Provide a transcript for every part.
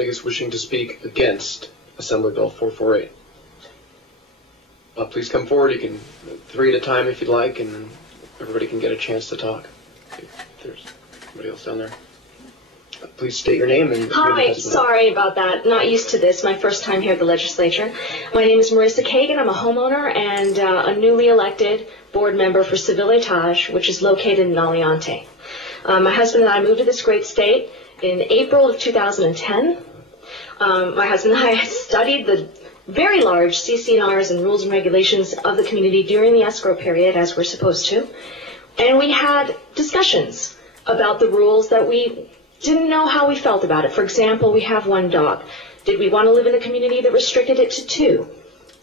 Vegas wishing to speak against Assembly Bill 448? Please come forward. You can 3 at a time if you'd like, and everybody can get a chance to talk. If there's somebody else down there. Please state your name and... Hi, sorry about that. Not used to this. My first time here at the legislature. My name is Marissa Kagan. I'm a homeowner and a newly elected board member for Civiltage, which is located in Aliante. My husband and I moved to this great state in April of 2010. My husband and I studied the very large CC&Rs and rules and regulations of the community during the escrow period, as we're supposed to. And we had discussions about the rules that we didn't know how we felt about it. For example, we have 1 dog. Did we want to live in a community that restricted it to 2?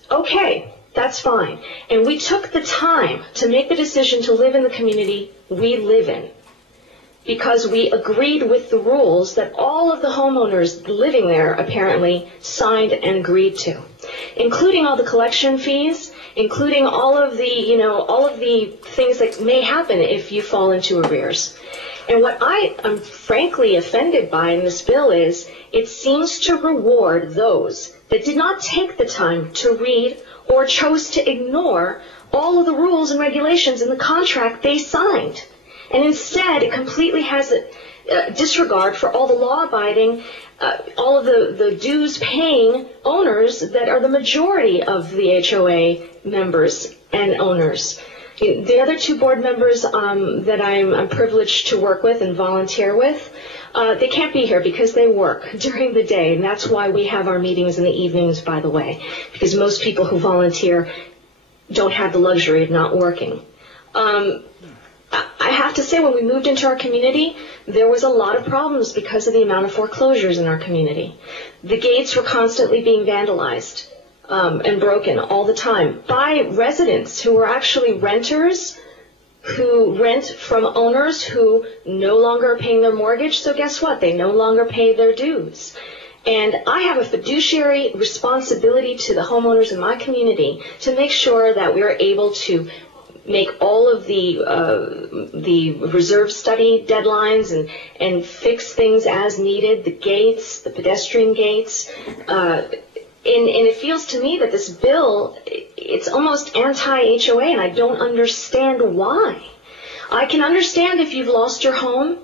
Okay, that's fine. And we took the time to make the decision to live in the community we live in, because we agreed with the rules that all of the homeowners living there apparently signed and agreed to, including all the collection fees, including all of the, all of the things that may happen if you fall into arrears. And what I am frankly offended by in this bill is it seems to reward those that did not take the time to read or chose to ignore all of the rules and regulations in the contract they signed. And instead, it completely has a disregard for all the law-abiding, all of the dues-paying owners that are the majority of the HOA members and owners. The other 2 board members that I'm privileged to work with and volunteer with, they can't be here because they work during the day, and that's why we have our meetings in the evenings, by the way, because most people who volunteer don't have the luxury of not working. I have to say, when we moved into our community, there was a lot of problems because of the amount of foreclosures in our community. The gates were constantly being vandalized and broken all the time by residents who were actually renters who rent from owners who no longer are paying their mortgage. So guess what? They no longer pay their dues. And I have a fiduciary responsibility to the homeowners in my community to make sure that we are able to make all of the reserve study deadlines and fix things as needed, the gates, the pedestrian gates. And it feels to me that this bill, it's almost anti-HOA, and I don't understand why. I can understand if you've lost your home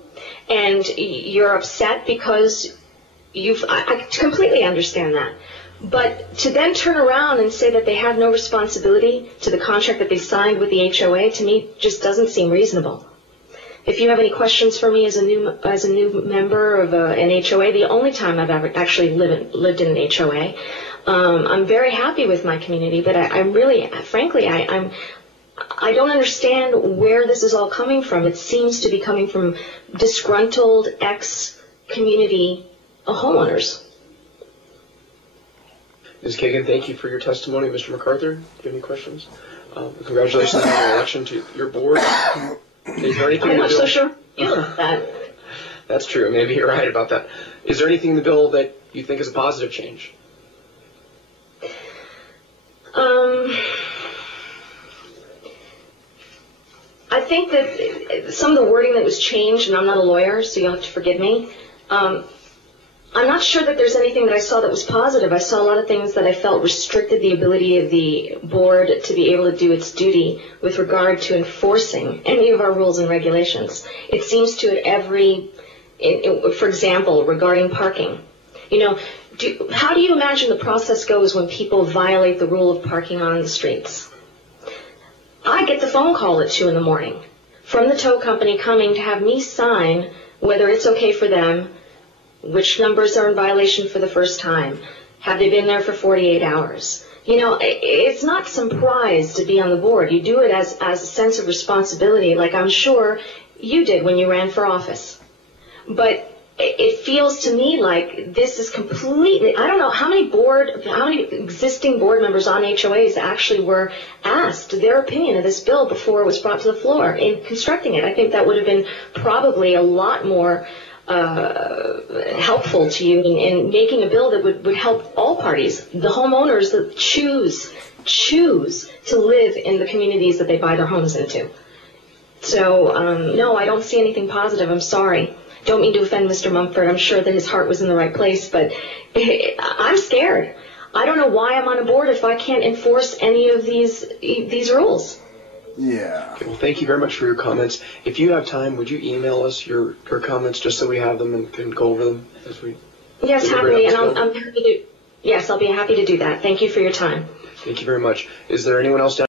and you're upset because I completely understand that. But to then turn around and say that they have no responsibility to the contract that they signed with the HOA, to me, just doesn't seem reasonable. If you have any questions for me as a new member of an HOA, the only time I've ever actually lived in an HOA, I'm very happy with my community, but I'm really, frankly, I don't understand where this is all coming from. It seems to be coming from disgruntled ex-community homeowners. Ms. Kagan, thank you for your testimony. Mr. MacArthur, do you have any questions? Congratulations on your election to your board. Is there anything I'm in the not bill? so sure about that. That's true. Maybe you're right about that. Is there anything in the bill that you think is a positive change? I think that some of the wording that was changed, and I'm not a lawyer, so you'll have to forgive me, I'm not sure that there's anything that I saw that was positive. I saw a lot of things that I felt restricted the ability of the board to be able to do its duty with regard to enforcing any of our rules and regulations. It seems to for example, regarding parking. How do you imagine the process goes when people violate the rule of parking on the streets? I get the phone call at 2 in the morning from the tow company coming to have me sign whether it's okay for them, which numbers are in violation for the first time, have they been there for 48 hours. It's not some prize to be on the board. You do it as a sense of responsibility, like I'm sure you did when you ran for office. But it feels to me like this is completely, I don't know how many existing board members on HOAs actually were asked their opinion of this bill before it was brought to the floor in constructing it. I think that would have been probably a lot more helpful to you in making a bill that would help all parties, the homeowners that choose to live in the communities that they buy their homes into. So, no, I don't see anything positive. I'm sorry. don't mean to offend Mr. Mumford. I'm sure that his heart was in the right place, but I'm scared. I don't know why I'm on a board if I can't enforce any of these rules. Yeah. Okay, well, thank you very much for your comments. If you have time, would you email us your comments just so we have them and can go over them as we... Yes, happily, and I'm happy to... Yes, I'll be happy to do that. Thank you for your time. Thank you very much. Is there anyone else down